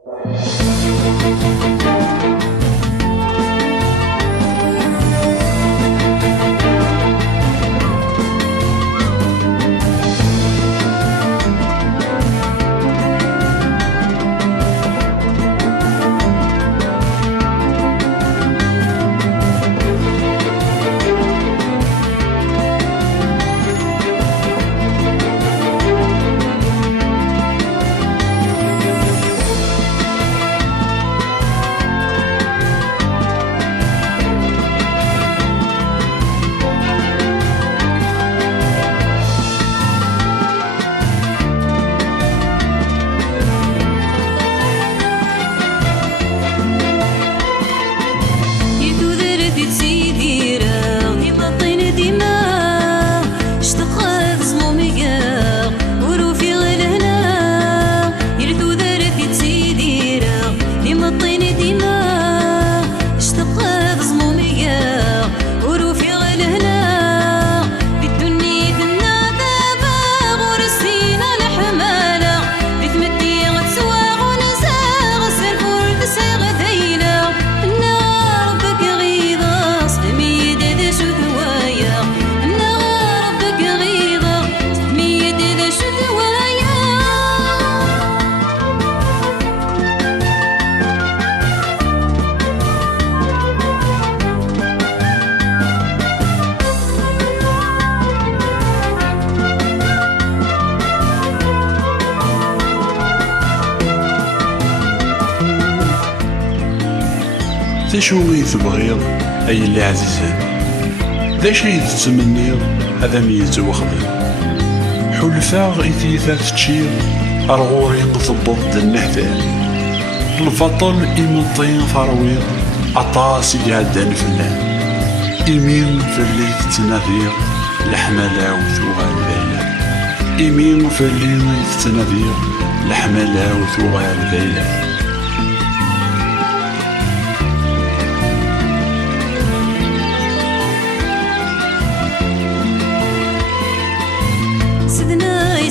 داcu تبغيض أي اللي عزيزان؟ داش تتمنيض هذا ميت وخدم حلفاغ إثيثات تشير أرغوري قضبط النحذان الفطل إيمنطين فرويض أطاس يعدان فلان إيمين فلي تتناثير الحملاء وثوغال ليلة إيمين فلي تتناثير الحملاء وثوغال ليلة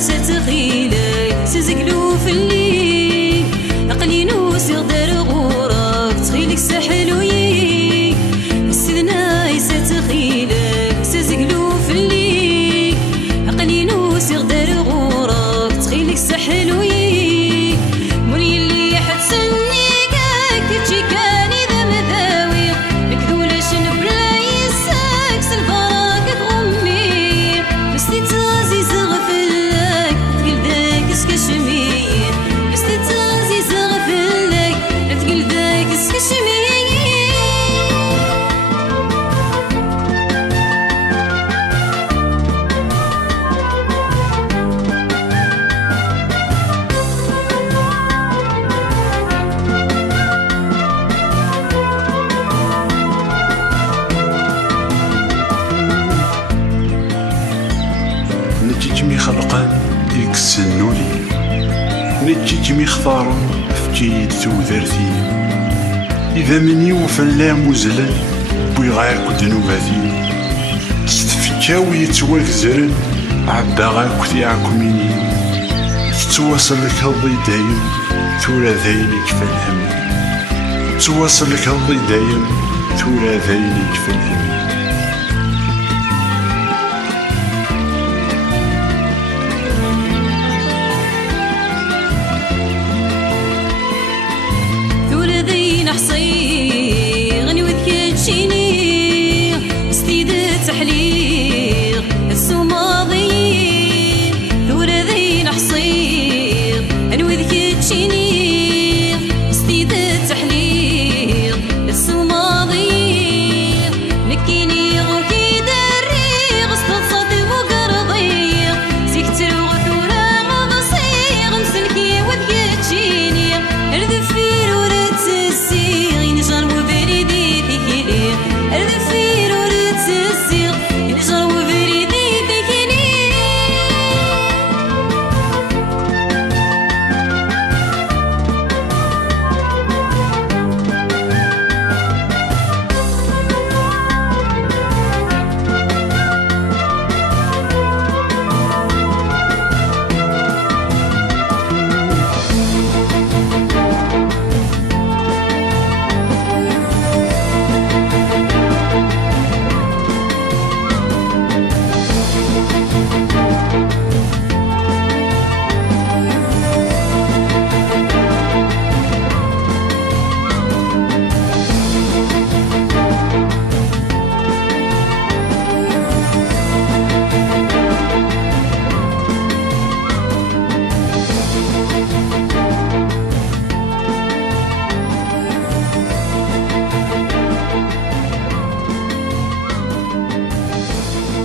ستغيلي سزقلو في الليل عقلينو سيغدر غورك تخيلك سحلويك السدناي ستغيلي سزقلو في الليل عقلينو سيغدر غورك تخيلك سحلويك موني اللي حتسني كاك تجي كان إذا مذاوي مكذولاش نبلا يساك سالفراق تغمي بستي تغازي زغفل كشمية بستي تغازي زغفلك لا تقل ذاك كشمية نتيجمي خلقان يكسنوني نتيجمي اختاروا فتيد ثوذرتي إذا مني وفلا مزلل بيغاك دنوباتي تستفكاو يتواكزرن عباغاك تيعكميني تتواصل لك هضي دايم ثورا ذاينك في الهم تتواصل لك هضي دايم ثورا ذاينك في الهم